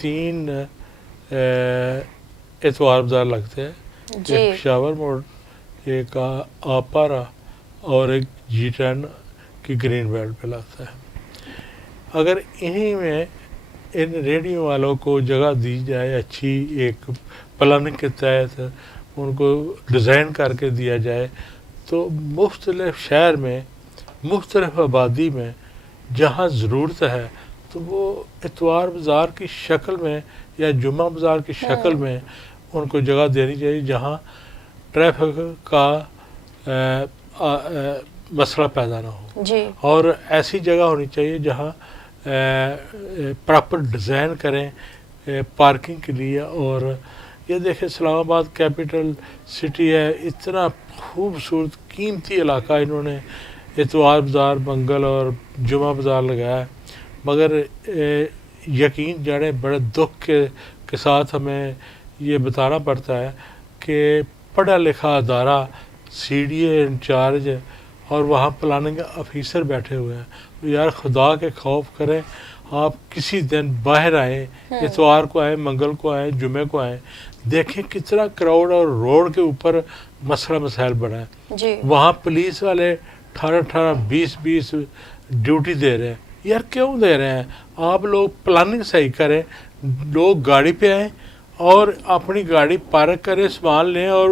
3 اتوار بازار لگتے ہیں، جی ایک پشاور موڑ، ایک آپارا اور ایک G10 کی گرین بیلٹ پہ لگتا ہے۔ اگر انہی میں ان ریڈیو والوں کو جگہ دی جائے اچھی، ایک پلاننگ کے تحت ان کو ڈیزائن کر کے دیا جائے، تو مختلف شہر میں، مختلف آبادی میں جہاں ضرورت ہے تو وہ اتوار بازار کی شکل میں یا جمعہ بازار کی شکل میں ان کو جگہ دینی چاہیے، جہاں ٹریفک کا مسئلہ پیدا نہ ہو، جی اور ایسی جگہ ہونی چاہیے جہاں پراپر ڈیزائن کریں پارکنگ کے لیے۔ اور یہ دیکھیں اسلام آباد کیپٹل سٹی ہے، اتنا خوبصورت قیمتی علاقہ انہوں نے اتوار بازار، منگل اور جمعہ بازار لگایا ہے، مگر یقین جانے بڑے دکھ کے ساتھ ہمیں یہ بتانا پڑتا ہے کہ پڑھا لکھا ادارہ CDA انچارج اور وہاں پلاننگ آفیسر بیٹھے ہوئے ہیں۔ یار خدا کے خوف کریں، آپ کسی دن باہر آئیں، اتوار کو آئیں، منگل کو آئیں، جمعے کو آئیں، دیکھیں کتنا کراؤڈ اور روڈ کے اوپر مسئلہ مسائل بڑا ہے۔ جی وہاں پولیس والے 18 20 ڈیوٹی دے رہے ہیں۔ یار کیوں دے رہے ہیں؟ آپ لوگ پلاننگ صحیح کریں، لوگ گاڑی پہ آئیں اور اپنی گاڑی پارک کریں، سامان لیں اور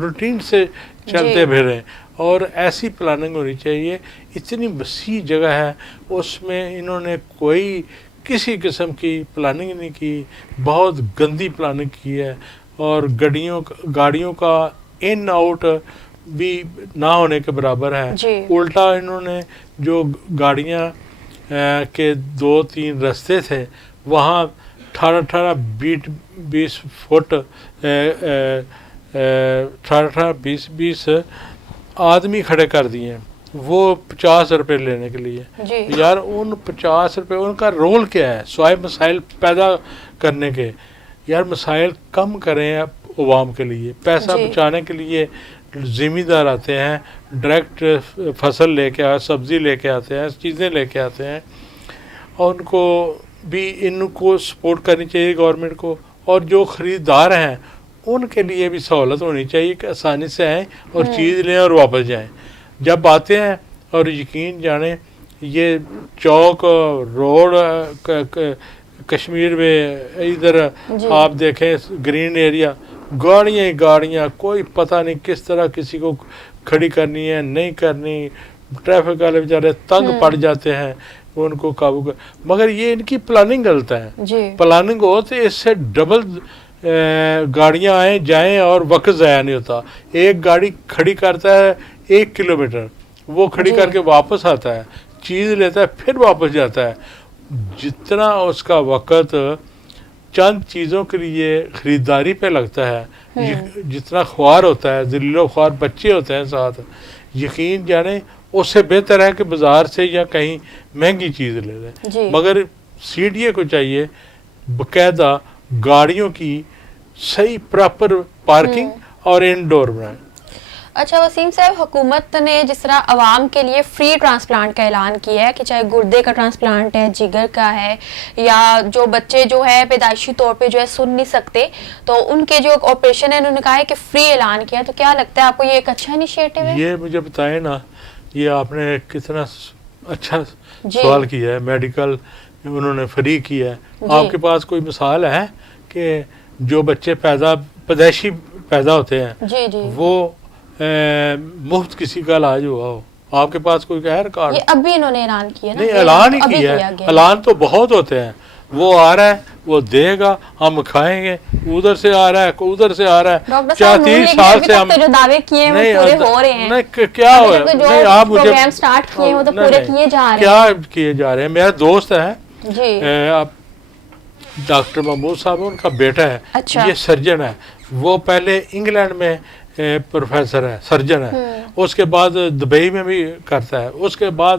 روٹین سے چلتے پھریں، اور ایسی پلاننگ ہونی چاہیے۔ اتنی وسیع جگہ ہے، اس میں انہوں نے کوئی کسی قسم کی پلاننگ نہیں کی، بہت گندی پلاننگ کی ہے، اور گاڑیوں کا ان آؤٹ بھی نہ ہونے کے برابر ہے۔ جی الٹا انہوں نے جو گاڑیاں کے 2-3 رستے تھے وہاں 18 20 فٹ 18 20 آدمی کھڑے کر دیے ہیں، وہ 50 روپے لینے کے لیے۔ جی یار ان 50 روپے ان کا رول کیا ہے؟ سوائے مسائل پیدا کرنے کے، یار مسائل کم کریں عوام کے لیے، پیسہ جی بچانے کے لیے۔ زمیندار آتے ہیں، ڈائریکٹ فصل لے کے سبزی لے کے آتے ہیں، چیزیں لے کے آتے ہیں، اور ان کو بھی ان کو سپورٹ کرنی چاہیے گورنمنٹ کو، اور جو خریدار ہیں ان کے لیے بھی سہولت ہونی چاہیے کہ آسانی سے آئیں اور چیز لیں اور واپس جائیں۔ جب آتے ہیں، اور یقین جانیں یہ چوک روڈ کشمیر میں ادھر آپ دیکھیں گرین ایریا، گاڑیاں ہی گاڑیاں، کوئی پتہ نہیں کس طرح کسی کو کھڑی کرنی ہے نہیں کرنی، ٹریفک والے بیچارے تنگ پڑ جاتے ہیں ان کو قابو کر، مگر یہ ان کی پلاننگ غلط ہے۔ جی پلاننگ ہو تو اس سے ڈبل گاڑیاں آئیں جائیں اور وقت ضائع نہیں ہوتا۔ ایک گاڑی کھڑی کرتا ہے 1 کلومیٹر، وہ کھڑی کر کے واپس آتا ہے، چیز لیتا ہے پھر واپس جاتا ہے۔ جتنا اس کا وقت چند چیزوں کے لیے خریداری پہ لگتا ہے، جتنا خوار ہوتا ہے، ذلیل و خوار بچے ہوتے ہیں ساتھ، یقین جانیں اس سے بہتر ہے کہ بازار سے یا کہیں مہنگی چیز لے لیں۔ جی مگر CDA کو چاہیے باقاعدہ گاڑیوں کی صحیح پراپر پارکنگ اور انڈور بنائیں۔ اچھا وسیم صاحب، حکومت نے جس طرح عوام کے لیے فری ٹرانسپلانٹ کا اعلان کیا ہے کہ چاہے گردے کا ٹرانسپلانٹ ہے، جگر کا ہے، یا جو بچے جو ہے پیدائشی طور پہ جو ہے سن نہیں سکتے تو ان کے جو آپریشن ہے انہوں نے کہا ہے کہ فری اعلان کیا، تو کیا لگتا ہے آپ کو یہ ایک اچھا انیشیٹو ہے؟ یہ مجھے بتائیں نا، یہ آپ نے کتنا اچھا سوال کیا ہے۔ میڈیکل انہوں نے فری کیا ہے۔ آپ کے پاس کوئی مثال ہے کہ جو بچے پیدائشی پیدا ہوتے ہیں جی جی وہ مفت کسی کا علاج ہوا ہو؟ آپ کے پاس کوئی ہے ریکارڈ؟ یہ ابھی انہوں نے اعلان کیا نا، نہیں، اعلان ہی کیا ہے۔ اعلان تو بہت ہوتے ہیں، وہ آ رہا ہے، وہ دے گا، ہم کھائیں گے، ادھر سے آ رہا ہے، ادھر سے آ رہا ہے۔ ڈاکٹر صاحب 30 سال سے ہم جو دعوے کیے ہیں وہ پورے ہو رہے ہیں۔ نہیں کیا ہو رہا ہے؟ نہیں آپ مجھے پروگرام سٹارٹ کیے ہیں وہ تو پورے کیے جا رہے ہیں۔ کیا کیے جا رہے ہیں؟ میرا دوست ہے جی ڈاکٹر محمود صاحب، ان کا بیٹا ہے، اچھا یہ سرجن ہے۔ وہ پہلے انگلینڈ میں پروفیسر ہے، سرجن ہے، اس کے بعد دبئی میں بھی کرتا ہے، اس کے بعد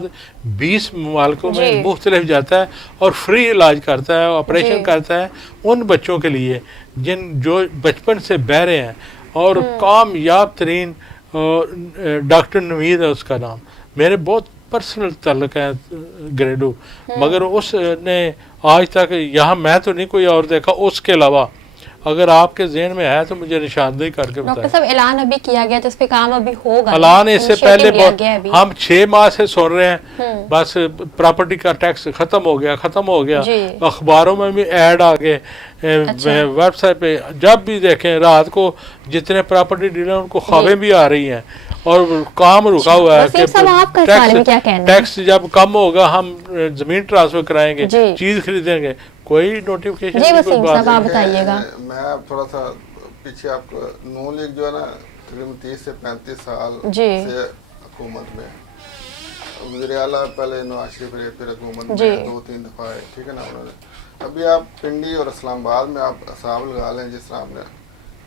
20 ممالکوں میں مختلف جاتا ہے اور فری علاج کرتا ہے، آپریشن کرتا ہے ان بچوں کے لیے جو بچپن سے بہرے ہیں، اور کامیاب ترین ڈاکٹر نوید ہے اس کا نام، میرے بہت پرسنل تعلق ہے گریڈو، مگر اس نے آج تک یہاں میں تو نہیں کوئی اور دیکھا اس کے علاوہ اگر آپ کے ذہن میں ہے تو مجھے نشاندہی کر کے ڈاکٹر بتائیں. صاحب اعلان ابھی کیا گیا تو اس پہ کام ابھی ہوگا. اعلان اس سے پہلے ہم 6 ماہ سے سن رہے ہیں بس پراپرٹی کا ٹیکس ختم ہو گیا جی. اخباروں میں بھی ایڈ آ گئے, ویب سائٹ پہ جب بھی دیکھیں رات کو جتنے پراپرٹی ڈیلر ان کو خوابیں بھی آ رہی ہیں اور کام رکا ہوا ہے وسیم صاحب آپ کا اس بارے میں کیا کہنا ہے؟ ٹیکس جب کم ہوگا ہم زمین ٹرانسفر کرائیں گے, جی. چیز خریدیں گے, کوئی نوٹیفکیشن جی کی کوئی وسیم بات صاحب آپ نہیں. بتائیے گا. میں اب تھوڑا سا پیچھے آپ کو نون لیگ جو ہے نا تقریباً 30 سے 35 سال جی. سے حکومت میں, وزیر اعلیٰ پہلے نواز شریف رہے, پھر حکومت جی. میں 2-3 دفعہ آئے, ٹھیک ہے نا. انہوں نے ابھی آپ پنڈی اور اسلام آباد میں آپ حساب لگا لیں, جس طرح آپ نے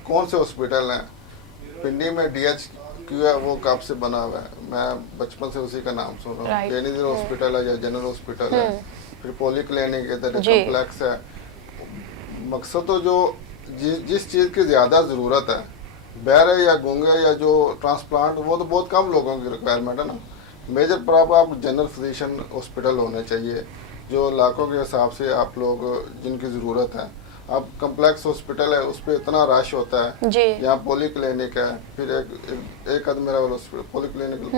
کون سے ہاسپٹل ہیں پنڈی میں, ڈی ایچ کیو ہے وہ کب سے بنا ہوا ہے, میں بچپن سے اسی کا نام سن رہا ہوں. بینظیر ہاسپٹل ہے یا جنرل ہاسپٹل ہے, پھر پولی کلینک ادھر کمپلیکس ہے. مقصد تو جو جس چیز کی زیادہ ضرورت ہے, بہرے یا گونگے یا جو ٹرانسپلانٹ, وہ تو بہت کم لوگوں کی ریکوائرمنٹ ہے نا. میجر پرابلم آپ جنرل فزیشین ہاسپٹل ہونے چاہیے جو علاقوں کے حساب سے آپ لوگ جن کی ضرورت ہے. اب کمپلیکس ہاسپٹل ہے اس پہ اتنا رش ہوتا ہے, یہاں پولی کلینک ہے, پھر ایک میرا پولی کلینک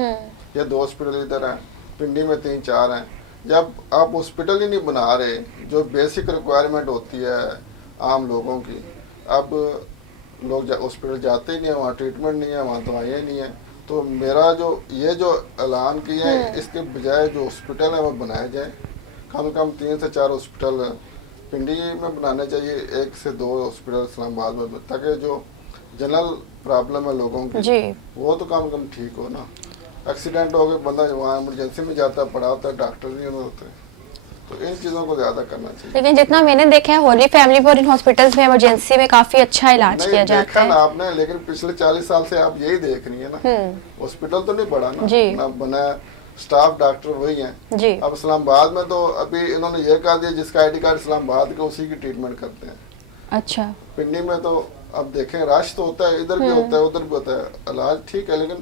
یا 2 ہاسپٹل ادھر ہیں, پنڈی میں 3-4 ہیں. جب آپ ہاسپٹل ہی نہیں بنا رہے جو بیسک ریکوائرمنٹ ہوتی ہے عام لوگوں کی, اب لوگ ہاسپٹل جاتے ہی نہیں ہیں, وہاں ٹریٹمنٹ نہیں ہے, وہاں دوائیں نہیں ہیں. تو میرا یہ جو اعلان کیا ہے اس کے بجائے جو ہاسپٹل ہیں وہ بنائے جائیں, کم کم 3 سے 4 ہاسپٹل پنڈی میں بنانے چاہیے, 1 سے 2 ہاسپٹل اسلام آباد میں, تاکہ جو جنرل پرابلم ہے لوگوں کی وہ تو کم کم ٹھیک ہو نا. ایکسیڈنٹ ہو گئے بندہ وہاں ایمرجنسی میں جاتا ہے, پڑا ہوتا ہے, ڈاکٹر نہیں ہوتے, تو ان چیزوں کو زیادہ کرنا چاہیے. لیکن جتنا میں نے دیکھا ہے ہولی فیملی پر ان ہاسپٹلس میں ایمرجنسی میں کافی اچھا علاج کیا جاتا ہے. نا آپ نے, لیکن پچھلے 40 سال سے آپ یہی دیکھ رہی ہیں نا, ہاسپٹل تو نہیں بڑھا نا بنا, اسٹاف ڈاکٹر وہی ہیں. اب اسلام آباد میں تو ابھی انہوں نے یہ کہا دیا جس کا آئی ڈی کارڈ اسلام آباد کا اسی کی ٹریٹمنٹ کرتے ہیں. اچھا. پنڈی میں تو اب دیکھیں رش تو ہوتا ہے, ادھر بھی ہوتا ہے ادھر بھی ہوتا ہے, علاج ٹھیک ہے لیکن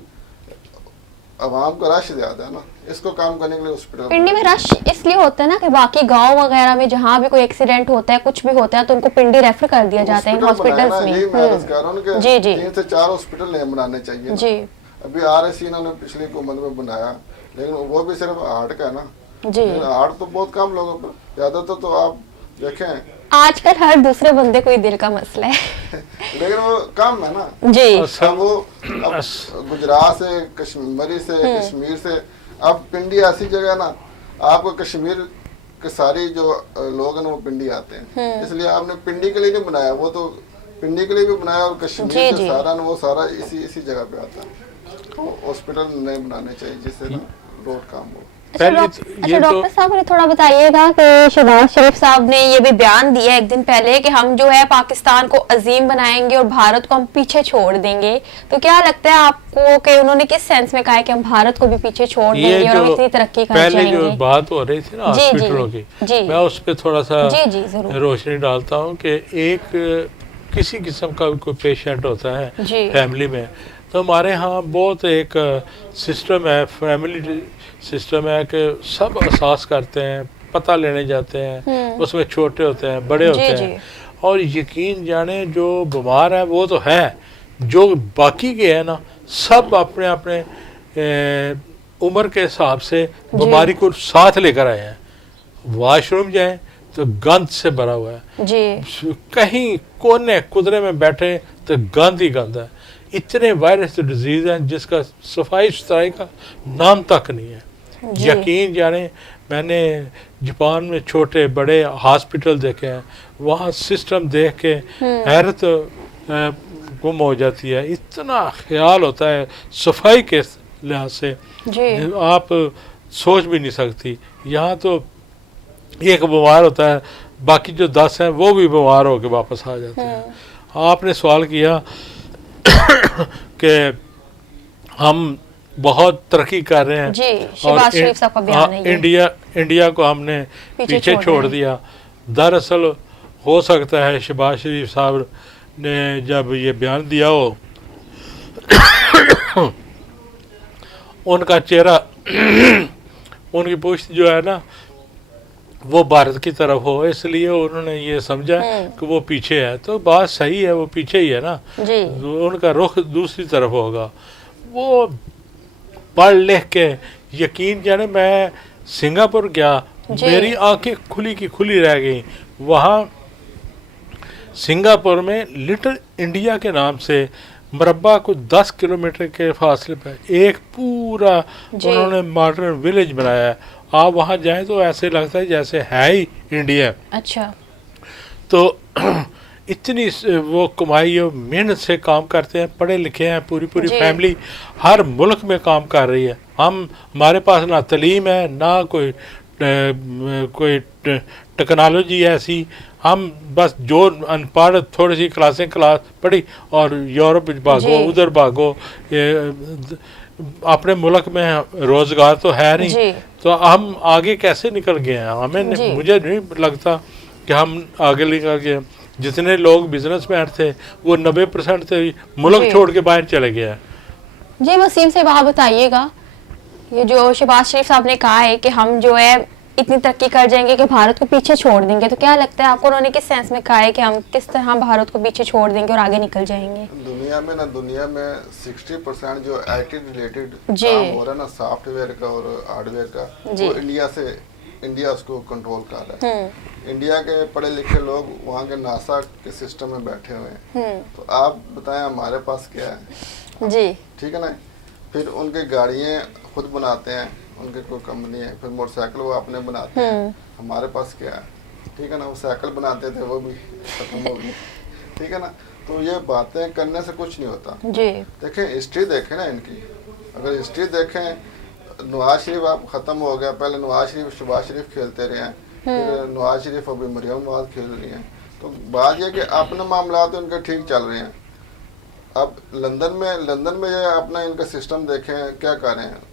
عوام کا رش زیادہ ہے نا, اس کو کام کرنے کے لیے ہاسپٹل. پنڈی میں رش اس لیے ہوتا ہے نا کہ باقی گاؤں وغیرہ میں جہاں بھی کوئی ایکسیڈنٹ ہوتا ہے, کچھ بھی ہوتا ہے, تو ان کو پنڈی ریفر کر دیا جاتا ہے ہاسپٹلس میں. یہی میں عرض کر رہا ہوں کہ 3 سے 4 ہاسپٹل نہیں بنانے چاہیے. جی. ابھی RSC انہوں نے پچھلی حکومت میں بنایا, لیکن وہ بھی صرف ہارٹ کا ہے نا. جی. ہارٹ تو بہت کم لوگوں پر, زیادہ تر تو آپ دیکھیں آج کل ہر دوسرے بندے کو دل کا مسئلہ ہے, لیکن وہ کم ہے نا. جی. وہ گجرات سے, کشمیری سے, کشمیر سے, اب پنڈی ایسی جگہ ہے نا, آپ کو کشمیر کے ساری جو لوگ ہیں وہ پنڈی آتے ہیں, اس لیے آپ نے پنڈی کے لیے نہیں بنایا, وہ تو پنڈی کے لیے بھی بنایا, اور کشمیر سے سارا وہ سارا اسی جگہ پہ آتا ہے. ہاسپٹل نہیں بنانے چاہیے جس سے روڈ کام ہو. اچھا ڈاکٹر صاحب مجھے تھوڑا بتائیے گا کہ شہباز شریف صاحب نے یہ بھی بیان دیا ایک دن پہلے کہ ہم جو ہے پاکستان کو عظیم بنائیں گے اور بھارت کو ہم پیچھے چھوڑ دیں گے, تو کیا لگتا ہے آپ کو کہ انہوں نے کس سینس میں کہا ہے کہ ہم بھارت کو بھی پیچھے چھوڑ دیں گے اور اتنی ترقی کر جائیں گے؟ پہلے جو بات ہو رہی تھی نا ہاسپٹلوں کی, میں اس پہ تھوڑا سا روشنی ڈالتا ہوں کہ ایک کسی قسم کا کوئی پیشنٹ ہوتا ہے فیملی میں, تو ہمارے ہاں بہت ایک سسٹم ہے, فیملی سسٹم ہے کہ سب احساس کرتے ہیں, پتہ لینے جاتے ہیں, اس میں چھوٹے ہوتے ہیں, بڑے ہوتے ہیں, اور یقین جانے جو بیمار ہے وہ تو ہے, جو باقی کے ہیں نا سب اپنے اپنے عمر کے حساب سے بیماری کو ساتھ لے کر آئے ہیں. واش روم جائیں تو گند سے بھرا ہوا ہے, کہیں کونے قدرے میں بیٹھے تو گند ہی گند ہے. اتنے وائرس ڈیزیز ہیں جس کا صفائی ستھرائی کا نام تک نہیں ہے. یقین جانے میں نے جاپان میں چھوٹے بڑے ہاسپٹل دیکھے ہیں, وہاں سسٹم دیکھ کے حیرت گم ہو جاتی ہے. اتنا خیال ہوتا ہے صفائی کے لحاظ سے, آپ سوچ بھی نہیں سکتی. یہاں تو ایک بیمار ہوتا ہے, باقی جو 10 ہیں وہ بھی بیمار ہو کے واپس آ جاتے ہیں. آپ نے سوال کیا کہ ہم بہت ترقی کر رہے ہیں اور انڈیا کو ہم نے پیچھے چھوڑ دیا. دراصل ہو سکتا ہے شہباز شریف صاحب نے جب یہ بیان دیا ہو ان کا چہرہ, ان کی پشت جو ہے نا وہ بھارت کی طرف ہو، اس لیے انہوں نے یہ سمجھا کہ وہ پیچھے ہے. تو بات صحیح ہے، وہ پیچھے ہی ہے نا، جی ان کا رخ دوسری طرف ہوگا. وہ پڑھ لکھ کے یقین جانے میں سنگاپور گیا، میری آنکھیں کھلی کی کھلی رہ گئیں. وہاں سنگاپور میں لٹل انڈیا کے نام سے مربع کو 10 کلومیٹر کے فاصلے پہ ایک پورا انہوں نے ماڈرن ولیج بنایا ہے. آپ وہاں جائیں تو ایسے لگتا ہے جیسے ہے ہی انڈیا. اچھا. تو اتنی وہ کمائی اور محنت سے کام کرتے ہیں، پڑھے لکھے ہیں، پوری فیملی ہر ملک میں کام کر رہی ہے. ہمارے پاس نہ تعلیم ہے، نہ کوئی ٹیکنالوجی ایسی. ہم بس جو ان پڑھ تھوڑی سی کلاس پڑھی اور یورپ بھاگو، ادھر بھاگو. اپنے ملک میں روزگار تو ہے نہیں، تو ہم آگے کیسے نکل گئے ہیں؟ مجھے نہیں لگتا کہ ہم آگے نکل گئے. جتنے لوگ بزنس مین تھے وہ 90% سے ملک چھوڑ کے باہر چلے گئے ہیں. جی وسیم سے بات بتائیے گا، یہ جو شہباز شریف صاحب نے کہا ہے کہ ہم جو ہے اتنی ترقی کر جائیں گے کہ بھارت کو پیچھے چھوڑ دیں گے، تو کیا لگتا ہے آپ کو انہوں نے کس سینس میں کہا ہے کہ ہم کس طرح بھارت کو پیچھے چھوڑ دیں گے اور آگے نکل جائیں گے؟ دنیا میں 60% جو آئی ٹی ریلیٹڈ کام ہو رہا ہے نا، سافٹ ویئر کا اور ہارڈ ویئر کا، وہ انڈیا اس کو کنٹرول کر رہا ہے. انڈیا کے پڑھے لکھے لوگ وہاں کے ناسا کے سسٹم میں بیٹھے ہوئے ہیں. تو آپ بتائیں ہمارے پاس کیا ہے؟ جی ٹھیک ہے نا. پھر ان کی گاڑیاں خود بناتے ہیں، ان کی کوئی کمپنی ہے. پھر موٹر سائیکل وہ اپنے بناتے ہیں. ہمارے پاس کیا ہے؟ ٹھیک ہے نا. وہ سائیکل بناتے تھے، وہ بھی ختم ہو گئی. ٹھیک ہے نا. تو یہ باتیں کرنے سے کچھ نہیں ہوتا. دیکھیں ہسٹری دیکھیں نا ان کی. اگر ہسٹری دیکھیں، نواز شریف آپ ختم ہو گیا. پہلے نواز شریف شہباز شریف کھیلتے رہے ہیں، پھر نواز شریف ابھی مریم نواز کھیل رہی ہیں. تو بات یہ کہ اپنے معاملات ان کے ٹھیک چل رہے ہیں. اب لندن میں یہ اپنا ان کا سسٹم دیکھیں کیا کر رہے ہیں.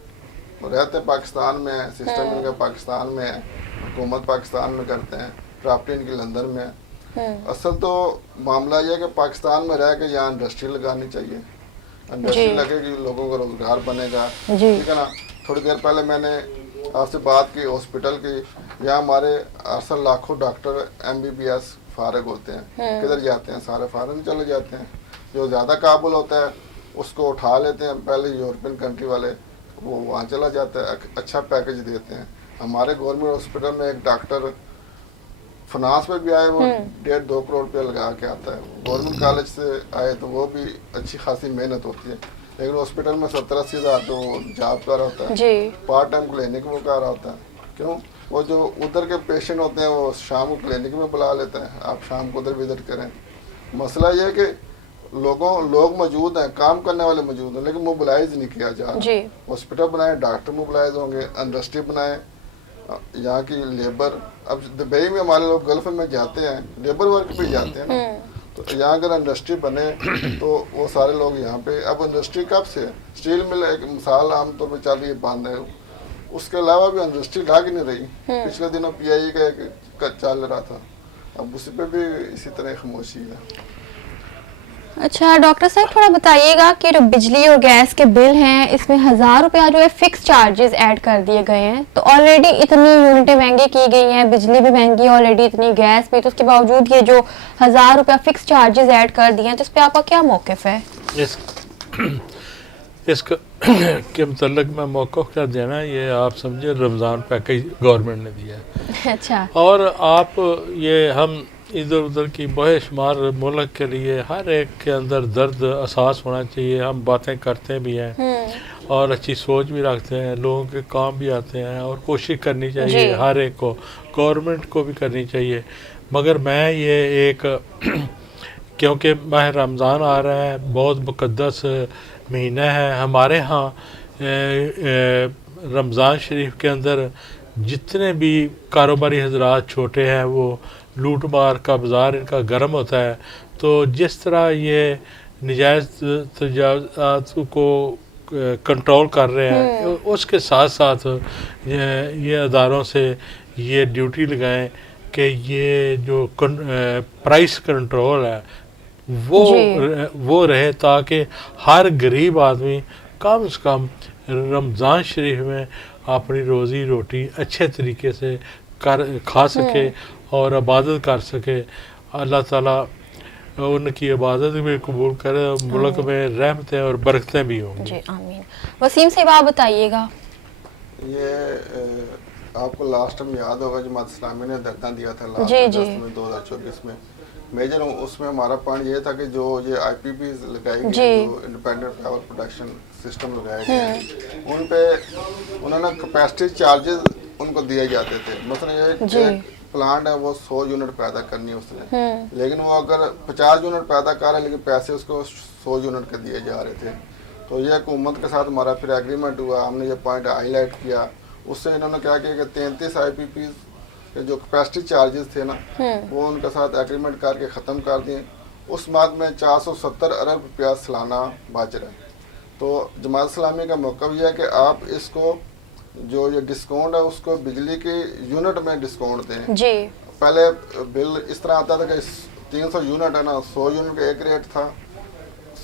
رہتے پاکستان میں، سسٹم ان کا پاکستان میں ہے، حکومت پاکستان میں کرتے ہیں، پراپرٹی ان کی لندن میں ہے. اصل تو معاملہ یہ ہے کہ پاکستان میں رہ کے یہاں انڈسٹری لگانی چاہیے. انڈسٹری لگے گی، لوگوں کا روزگار بنے گا. ٹھیک ہے نا. تھوڑی دیر پہلے میں نے آپ سے بات کی ہاسپٹل کی. یہاں ہمارے اصل لاکھوں ڈاکٹر MBBS فارغ ہوتے ہیں. کدھر جاتے ہیں؟ سارے فارغ چلے جاتے ہیں. جو زیادہ قابل ہوتا ہے اس کو اٹھا لیتے ہیں. پہلے یورپین کنٹری والے وہ وہاں چلا جاتا ہے، اچھا پیکج دیتے ہیں. ہمارے گورنمنٹ ہاسپٹل میں ایک ڈاکٹر فنانس میں بھی آئے، وہ 1.5-2 کروڑ روپیہ لگا کے آتا ہے. گورنمنٹ کالج سے آئے تو وہ بھی اچھی خاصی محنت ہوتی ہے. لیکن ہاسپٹل میں 70-80 ہزار تو وہ جاب کر رہا ہوتا ہے، پارٹ ٹائم کلینک میں کر رہا ہوتا ہے. کیوں؟ وہ جو ادھر کے پیشنٹ ہوتے ہیں وہ شام کو کلینک میں بلا لیتے ہیں، آپ شام کو ادھر وزٹ کریں. مسئلہ یہ ہے کہ لوگ موجود ہیں، کام کرنے والے موجود ہیں، لیکن موبلائز نہیں کیا جا رہا. ہاسپٹل بنائے، ڈاکٹر موبلائز ہوں گے، انڈسٹری بنائے، یہاں کی لیبر. اب دبئی میں ہمارے لوگ گلف میں جاتے ہیں، لیبر ورک پہ جاتے ہیں نا. تو یہاں اگر انڈسٹری بنے تو وہ سارے لوگ یہاں پہ. اب انڈسٹری کب سے ہے؟ اسٹیل مل ایک مثال عام طور پہ چل رہی ہے بند ہے. اس کے علاوہ بھی انڈسٹری لگ نہیں رہی. پچھلے دنوں PIE کا ایک چل رہا تھا، اب اس پہ بھی اسی طرح خاموشی ہے. اچھا ڈاکٹر صاحب تھوڑا بتائیے گا کہ جو بجلی اور گیس کے بل ہیں اس میں 1000 روپیہ جو ہے فکس چارجز ایڈ کر دیے گئے ہیں. تو آلریڈی اتنی یونٹیں مہنگی کی گئی ہیں، بجلی بھی مہنگی آلریڈی، اتنی گیس بھی، تو اس کے باوجود یہ جو 1000 روپیہ فکس چارجز ایڈ کر دیے ہیں، تو اس پہ آپ کا کیا موقف ہے؟ اس کے متعلق میں موقف کیا دینا، یہ آپ سمجھے رمضان پیکج گورنمنٹ نے دیا ہے. اچھا. اور آپ یہ ہم ادھر ادھر کی بے شمار ملک کے لیے ہر ایک کے اندر درد احساس ہونا چاہیے. ہم باتیں کرتے بھی ہیں اور اچھی سوچ بھی رکھتے ہیں، لوگوں کے کام بھی آتے ہیں، اور کوشش کرنی چاہیے ہر ایک کو، گورنمنٹ کو بھی کرنی چاہیے. مگر میں یہ ایک کیونکہ ماہ رمضان آ رہا ہے، بہت مقدس مہینہ ہے ہمارے ہاں. رمضان شریف کے اندر جتنے بھی کاروباری حضرات چھوٹے ہیں وہ لوٹ مار کا بازار ان کا گرم ہوتا ہے. تو جس طرح یہ نجائز تجاوزات کو کنٹرول کر رہے ہیں، اس کے ساتھ ساتھ یہ اداروں سے یہ ڈیوٹی لگائیں کہ یہ جو پرائس کنٹرول ہے وہ رہے، تاکہ ہر غریب آدمی کم سے کم رمضان شریف میں اپنی روزی روٹی اچھے طریقے سے کھا سکے اور عبادت کر سکے. اللہ تعالیٰ ان کی عبادت بھی قبول کرے اور ملک میں رحمتیں اور برکتیں بھی ہوں گی. جی آمین. وسیم صاحب آپ بتائیے گا. یہ آپ کو لاسٹ ٹائم یاد ہوگا جماعت اسلامی نے دھرنا دیا تھا لاسٹ اگست میں 2024 میں. میجر اس میں ہمارا پوائنٹ یہ تھا کہ جو یہ آئی پی پی لگائی گئی جو انڈیپینڈنٹ پاور پروڈکشن سسٹم لگائے گئے ان پہ انہوں نے کیپیسٹی چارجز ان کو دیے جاتے تھے. مثلا ایک پلانٹ ہے وہ 100 یونٹ پیدا کرنی ہے اس نے, لیکن وہ اگر 50 یونٹ پیدا کر رہا ہے لیکن پیسے اس کو 100 یونٹ کے دیے جا رہے تھے. تو یہ حکومت کے ساتھ ہمارا پھر ایگریمنٹ ہوا, ہم نے یہ پوائنٹ ہائی لائٹ کیا. اس سے انہوں نے کیا کیا کہ 33 آئی پی پیز کے جو کیپیسٹی چارجز تھے نا وہ ان کے ساتھ ایگریمنٹ کر کے ختم کر دیے. اس مد میں 470 ارب روپیہ سالانہ بچ رہے. تو جماعت اسلامی کا موقف یہ ہے کہ آپ اس کو جو یہ ڈسکاؤنٹ ہے اس کو بجلی کی یونٹ میں ڈسکاؤنٹ دیں. جی پہلے بل اس طرح آتا تھا کہ 300 یونٹ ہے نا, 100 یونٹ کا ایک ریٹ تھا,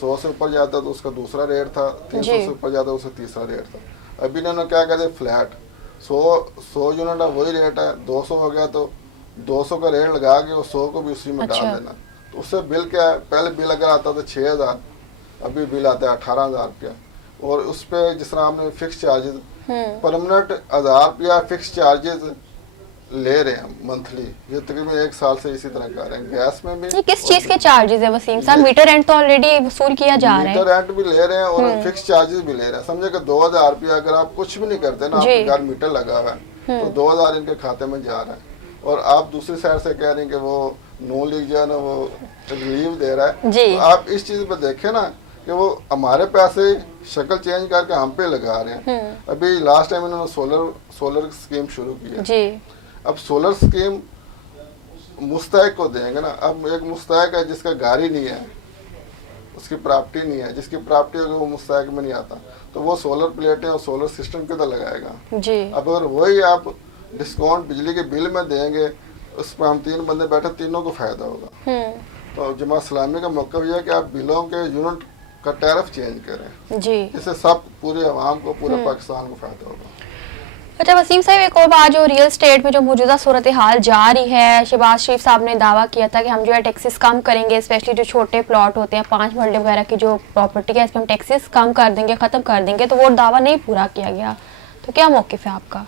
100 سے اوپر جاتا تو اس کا دوسرا ریٹ تھا, 300 سے اوپر جاتا اس کا تیسرا ریٹ تھا. ابھی انہوں نے کیا کہتے ہیں فلیٹ 100 یونٹ ہے وہی ریٹ ہے, 200 ہو گیا تو 200 کا ریٹ لگا کے 100 کو بھی اسی میں ڈال دینا. تو اس سے بل کیا ہے, پہلے بل اگر آتا تھا 6000, ابھی بل آتا ہے 18000 روپیہ. اور اس پہ جس طرح ہم نے فکس چارجز پرماننٹ 1000 روپیہ فکس چارجز لے رہے ہیں منتھلی, یہ تقریباً 1 سال سے اسی طرح کر رہے ہیں. گیس میں بھی یہ کس چیز کے چارجز ہے وسیم صاحب؟ میٹر رینٹ تو آلریڈی وصول کیا جا رہا ہے, میٹر رینٹ بھی لے رہے ہیں اور فکس چارجز بھی لے رہے ہیں. سمجھے کہ 2000 روپیہ اگر آپ کچھ بھی نہیں کرتے نا, آپ کے گھر میٹر لگا ہوا ہے تو 2000 ان کے کھاتے میں جا رہا ہے. اور آپ دوسری سائڈ سے کہہ رہے ہیں کہ وہ نون لیگ جو ہے نا وہ ریلیف دے رہا ہے. تو آپ اس چیز پہ دیکھیں نا کہ وہ ہمارے پیسے شکل چینج کر کے ہم پہ لگا رہے ہیں. ابھی لاسٹ ٹائم انہوں نے سولر اسکیم شروع کی ہے. اب سولر اسکیم مستحق کو دیں گے نا. اب ایک مستحق ہے جس کا گھر ہی نہیں ہے, اس کی پراپرٹی نہیں ہے, جس کی پراپرٹی ہوگی وہ مستحق میں نہیں آتا, تو وہ سولر پلیٹیں اور سولر سسٹم کدھر لگائے گا. اب اگر وہی آپ ڈسکاؤنٹ بجلی کے بل میں دیں گے, اس پہ ہم 3 بندے بیٹھے, تینوں کو فائدہ ہوگا. تو جماعت اسلامی کا موقف یہ ہے کہ آپ بلوں کے یونٹ کا ٹیرف چینج کریں جس سے سب پورے عوام کو, پورے پاکستان کو فائدہ ہوگا. اچھا وسیم صاحب, ایک اور بات, جو ریئل اسٹیٹ میں جو موجودہ صورتحال جاری ہے, شہباز شریف صاحب نے دعویٰ کیا تھا کہ ہم جو ہے ٹیکسز کم کریں گے, اسپیشلی جو چھوٹے پلاٹ ہوتے ہیں 5 مرلے وغیرہ کی جو پراپرٹی ہے اس پہ ہم ٹیکسز کم کر دیں گے, ختم کر دیں گے, تو وہ دعویٰ نہیں پورا کیا گیا. تو کیا موقف ہے آپ کا؟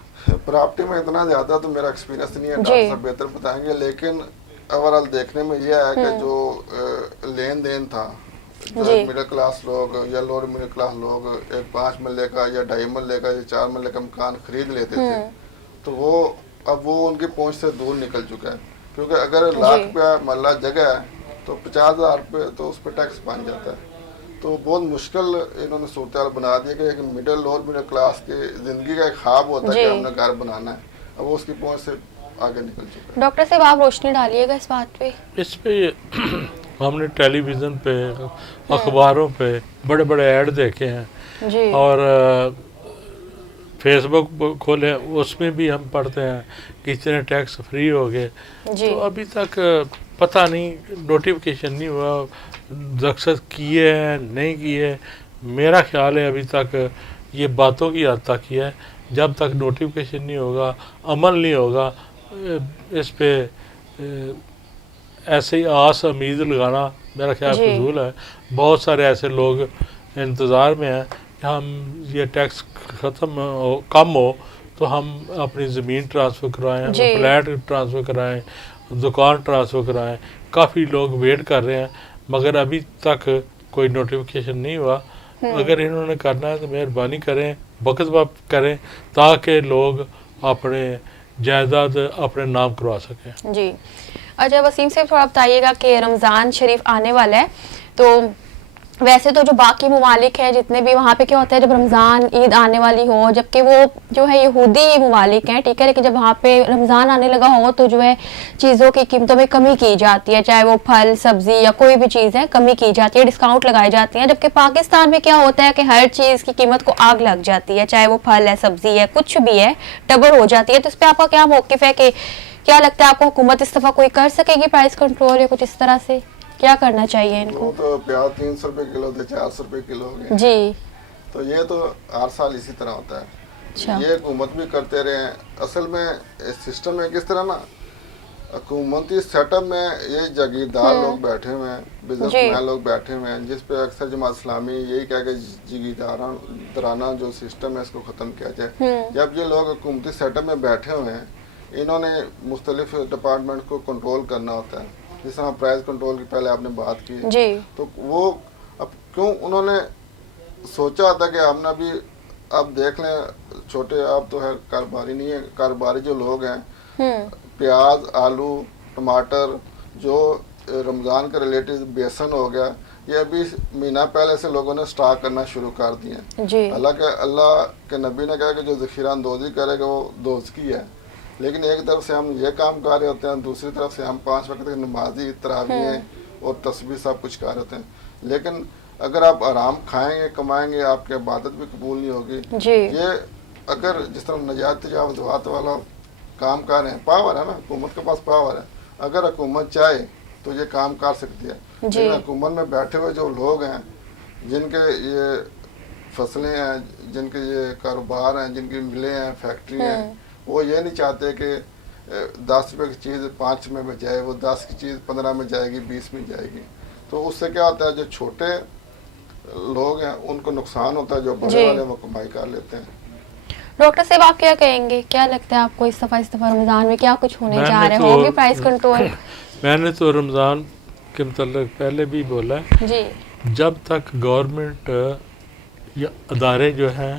پراپرٹی میں اتنا زیادہ تو میرا ایکسپیرینس نہیں ہے, ڈاکٹر صاحب بہتر بتائیں گے, لیکن اوورآل دیکھنے میں یہ ہے کہ جو لین دین تھا, مڈل کلاس لوگ یا لوور مڈل کلاس لوگ ایک 5 مرلے کا یا 2.5 مرلے کا یا 4 مرلے کا مکان خرید لیتے تھے, تو وہ اب وہ ان کی پہنچ سے دور نکل چکا ہے. کیونکہ اگر 1 لاکھ روپیہ مرلہ جگہ ہے تو 50,000 روپے تو اس پہ ٹیکس بن جاتا ہے. تو بہت مشکل انہوں نے صورتحال بنا دیا کہ ایک لوور مڈل کلاس کی زندگی کا ایک خواب ہوتا ہے کہ ہم نے گھر بنانا ہے, اب وہ اس کی پہنچ سے آگے نکل چکا ہے. ڈاکٹر صاحب آپ روشنی ڈالیے گا اس بات پہ. اس پہ ہم نے ٹیلی ویژن پہ, اخباروں پہ بڑے بڑے ایڈ دیکھے ہیں, اور فیس بک کھولے اس میں بھی ہم پڑھتے ہیں کہ اتنے ٹیکس فری ہو گئے. تو ابھی تک پتہ نہیں, نوٹیفیکیشن نہیں ہوا, دستخط کیے ہیں نہیں کیے. میرا خیال ہے ابھی تک یہ باتوں کی حد تک ہی ہے. جب تک نوٹیفیکیشن نہیں ہوگا, عمل نہیں ہوگا, اس پہ ایسے ہی آس امید لگانا میرا خیال فضول ہے. بہت سارے ایسے لوگ انتظار میں ہیں کہ ہم یہ ٹیکس کم ہو تو ہم اپنی زمین ٹرانسفر کرائیں, ہم فلیٹ ٹرانسفر کرائیں, دکان ٹرانسفر کرائیں. کافی لوگ ویٹ کر رہے ہیں مگر ابھی تک کوئی نوٹیفیکیشن نہیں ہوا. اگر انہوں نے کرنا ہے تو مہربانی کریں, وقت وقت کریں تاکہ لوگ اپنے جائیداد اپنے نام کروا سکیں. جی اچھا وسیم صاحب تھوڑا بتائیے گا کہ رمضان شریف آنے والا ہے, تو ویسے تو جو باقی ممالک ہیں جتنے بھی, وہاں پہ کیا ہوتا ہے جب رمضان عید آنے والی ہو, جبکہ وہ جو ہے یہودی ممالک ہیں, ٹھیک ہے, لیکن جب وہاں پہ رمضان آنے لگا ہو تو جو ہے چیزوں کی قیمتوں میں کمی کی جاتی ہے, چاہے وہ پھل سبزی یا کوئی بھی چیز ہے, کمی کی جاتی ہے, ڈسکاؤنٹ لگائی جاتی ہیں. جبکہ پاکستان میں کیا ہوتا ہے کہ ہر چیز کی قیمت کو آگ لگ جاتی ہے, چاہے وہ پھل ہے, سبزی ہے, کچھ بھی ہے, ڈبل ہو جاتی ہے. تو اس پہ آپ کا کیا موقف ہے, کہ کیا لگتا ہے آپ کو حکومت اس دفعہ کوئی کر سکے گی پرائس کنٹرول یا کچھ اس طرح سے, کیا کرنا چاہیے ان کو؟ تو پیاز 300 روپے کلو تھے, 400 روپے کلو ہو گئے. جی تو یہ تو ہر سال اسی طرح ہوتا ہے. یہ حکومت بھی کرتے رہے ہیں. اصل میں سسٹم ہے کس طرح نا, حکومتی سیٹ اپ میں یہ جاگیردار لوگ بیٹھے ہوئے ہیں, بزنس مین لوگ بیٹھے ہوئے ہیں, جس پہ اکثر جماعت اسلامی یہی کہہ کہ جاگیردارانہ جو سسٹم ہے اس کو ختم کیا جائے. جب یہ لوگ حکومتی سیٹ اپ میں بیٹھے ہوئے ہیں, انہوں نے مختلف ڈپارٹمنٹ کو کنٹرول کرنا ہوتا ہے, جس طرح پرائز کنٹرول کی پہلے آپ نے بات کی, تو وہ اب کیوں انہوں نے سوچا تھا کہ ہم نے بھی اب دیکھ لیں چھوٹے, آپ تو ہے کاروباری نہیں ہے, کاروباری جو لوگ ہیں, پیاز, آلو, ٹماٹر, جو رمضان کے ریلیٹڈ بیسن ہو گیا, یہ ابھی مہینہ پہلے سے لوگوں نے سٹاک کرنا شروع کر دیے ہیں. حالانکہ اللہ کے نبی نے کہا کہ جو ذخیرہ اندوزی کرے گا وہ دوزکی ہے, لیکن ایک طرف سے ہم یہ کام کر رہے ہوتے ہیں, دوسری طرف سے ہم 5 وقت کی نمازی تراویح اور تسبیح سب کچھ کر رہے ہوتے ہیں. لیکن اگر آپ آرام کھائیں گے, کمائیں گے, آپ کی عبادت بھی قبول نہیں ہوگی. یہ اگر جس طرح نجات تجاوزات والا کام کر رہے ہیں, پاور ہے نا, حکومت کے پاس پاور ہے, اگر حکومت چاہے تو یہ کام کر سکتی ہے. لیکن حکومت میں بیٹھے ہوئے جو لوگ ہیں, جن کے یہ فصلیں ہیں, جن کے یہ کاروبار ہیں, جن کی ملیں ہیں, فیکٹری ہیں, وہ یہ نہیں چاہتے کہ 10 روپے کی چیز 5 میں جائے, وہ 10 کی چیز 15 میں جائے گی, 20 میں جائے گی. تو اس سے کیا ہوتا ہے, جو چھوٹے لوگ ہیں ان کو نقصان ہوتا ہے, جو بڑے والے وہ کمائی کر لیتے ہیں. ڈاکٹر صاحب آپ کیا کہیں گے, کیا لگتا ہے آپ کو اس دفعہ رمضان میں کیا کچھ ہونے جا رہے ہوگی پرائز کنٹرول؟ میں نے تو رمضان کے متعلق پہلے بھی بولا ہے, جب تک گورنمنٹ یا ادارے جو ہیں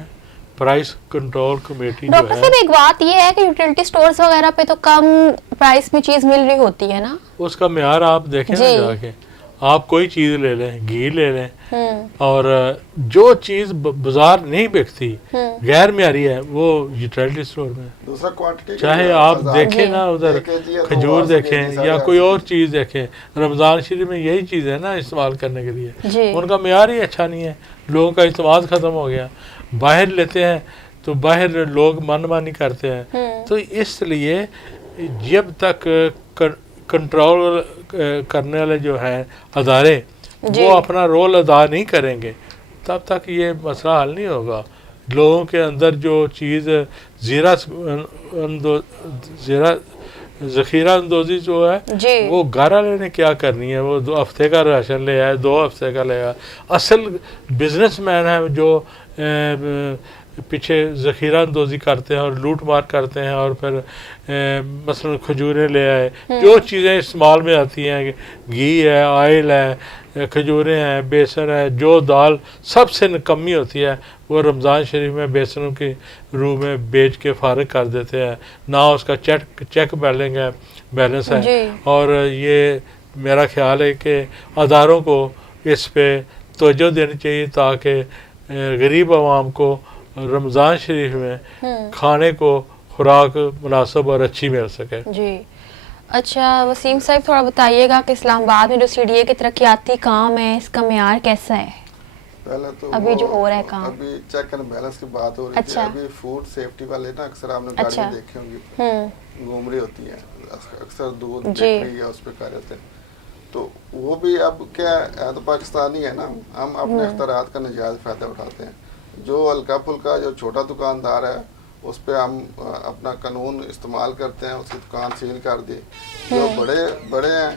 پرائز کنٹرول کمیٹی جو ہے. ڈاکٹر صاحب ایک بات یہ ہے کہ یوٹیلٹی سٹورز وغیرہ پہ تو کم پرائس میں چیز مل رہی ہوتی ہے نا, اس کا معیار آپ دیکھیں نا جا کے, آپ کوئی چیز لے لیں, گھی لے لیں, اور جو چیز بازار نہیں بکتی غیر معیاری ہے وہ یوٹیلٹی سٹور میں, چاہے آپ دیکھیں نا ادھر کھجور دیکھیں یا کوئی اور چیز دیکھیں, رمضان شریف میں یہی چیز ہے نا استعمال کرنے کے لیے, ان کا معیار ہی اچھا نہیں ہے, لوگوں کا اعتماد ختم ہو گیا. باہر لیتے ہیں تو باہر لوگ من مانی کرتے ہیں. تو اس لیے جب تک کنٹرول کرنے والے جو ہیں ادارے وہ اپنا رول ادا نہیں کریں گے, تب تک یہ مسئلہ حل نہیں ہوگا. لوگوں کے اندر جو چیز ذخیرہ اندوزی جو ہے وہ گھر والے نے کیا کرنی ہے, وہ 2 ہفتے کا راشن لے آئے, 2 ہفتے کا لے آئے. اصل بزنس مین ہے جو پیچھے ذخیرہ اندوزی کرتے ہیں اور لوٹ مار کرتے ہیں, اور پھر مثلا کھجوریں لے آئے, جو چیزیں استعمال میں آتی ہیں, گھی ہے, آئل ہے, کھجوریں ہیں, بیسن ہے, جو دال سب سے نکمی ہوتی ہے وہ رمضان شریف میں بیسنوں کی روح میں بیچ کے فارغ کر دیتے ہیں, نہ اس کا چیک بیلنس ہے. اور یہ میرا خیال ہے کہ اداروں کو اس پہ توجہ دینی چاہیے تاکہ غریب عوام کو رمضان شریف میں کھانے کو خوراک مناسب اور اچھی مل سکے. اچھا وسیم صاحب تھوڑا بتائیے گا کہ اسلام آباد میں جو CDA کے ترقیاتی کام ہے اس کا معیار کیسا ہے پہلے تو ابھی جو ہو رہا ہے کام؟ ابھی چیک اینڈ بیلنس کی بات ہو رہی ہے. ابھی فوڈ سیفٹی والے نا اکثر آپ نے گاڑیاں دیکھی ہوں گی, گھوم رہی ہوتی ہیں, اکثر دودھ بیکری یا اس پہ کر رہتے ہیں. تو وہ بھی اب کیا ہے, تو پاکستانی ہے نا, ہم اپنے اختیارات کا نجائز فائدہ اٹھاتے ہیں. جو ہلکا پھلکا جو چھوٹا دکاندار ہے اس پہ ہم اپنا قانون استعمال کرتے ہیں, اس کی دکان سیل کر دی. جو بڑے ہیں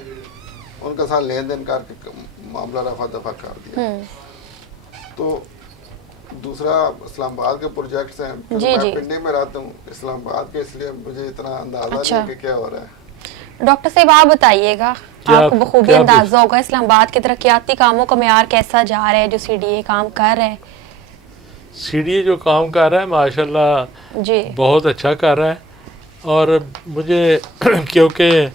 ان کے ساتھ لین دین کر کے معاملہ رفع دفع کر دیا. تو دوسرا اسلام آباد کے پروجیکٹس ہیں, میں پنڈی میں رہتا ہوں اسلام آباد کے, اس لیے مجھے اتنا اندازہ نہیں کہ کیا ہو رہا ہے. ڈاکٹر صاحب آپ بتائیے گا, آپ کو بخوبی اندازہ ہوگا اسلام آباد کے ترقیاتی کاموں کا معیار کیسا جا رہا ہے جو CDA کام کر رہا ہے؟ CDA جو کام کر رہا ہے ماشاءاللہ بہت اچھا کر رہا ہے, اور مجھے کیونکہ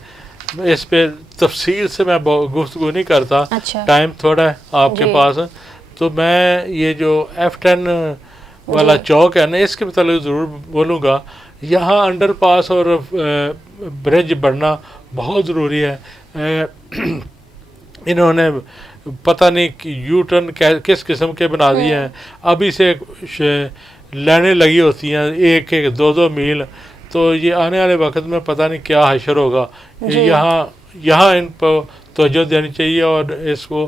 اس پہ تفصیل سے میں گفتگو نہیں کرتا, ٹائم تھوڑا ہے آپ کے پاس, تو میں یہ جو F10 والا چوک ہے نا اس کے متعلق ضرور بولوں گا. یہاں انڈر پاس اور برج بڑھنا بہت ضروری ہے. انہوں نے پتہ نہیں یو ٹرن کس قسم کے بنا دیے ہیں, ابھی سے لائنیں لگی ہوتی ہیں 1-2 میل, تو یہ آنے والے وقت میں پتہ نہیں کیا حشر ہوگا. یہاں ان کو توجہ دینی چاہیے اور اس کو